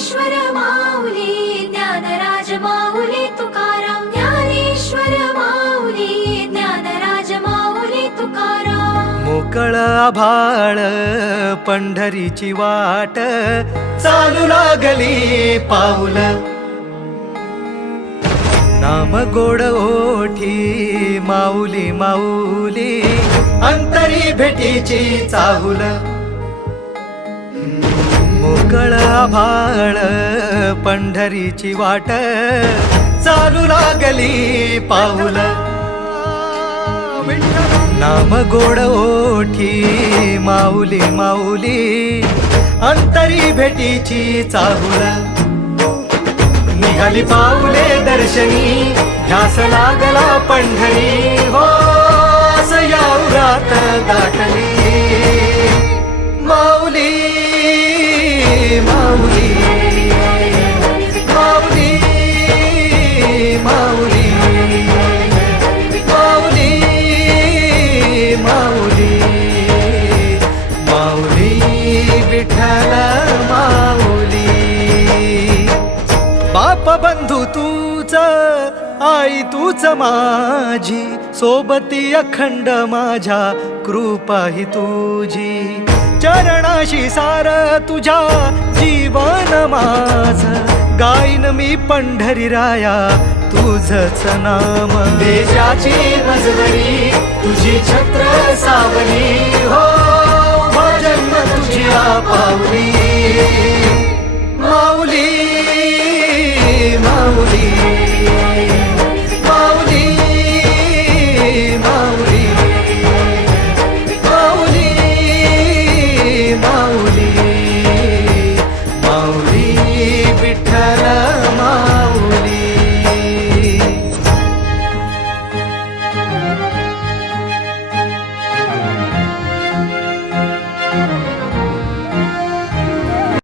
ज्ञानेश्वर माऊली ज्ञानराज माऊली तुकाराम ज्ञानेश्वर माऊली ज्ञानराज माऊली तुकाराम मोकळ आभाळ पंढरीची वाट चालू लागली पाऊल नाम गोड ओठी माऊली माऊली अंतरी भेटीची चाहुल मोकळ आभाळ पंढरीची वाट चालू लागली पाऊल नाम गोड ओठी माऊली माऊली अंतरी भेटीची चाहुल निघाली पाऊले दर्शनी ध्यास लागला पंढरी हो सयाउरात दाटली माऊली माऊली माऊली माऊली माऊली माऊली माऊली विठ्ठल माऊली बाप बंधू तूच आई तूच माझी सोबती अखंड माझ्या कृपा ही तुझी चरणाशी सार तुझ्या जीवन माझ गाईन मी पंढरी राया तुझच नाम देशाची मजवरी तुझी छत्र सावली हो जन्म तुझी पावली माऊली माऊली माऊली माऊली माऊली माऊली माऊली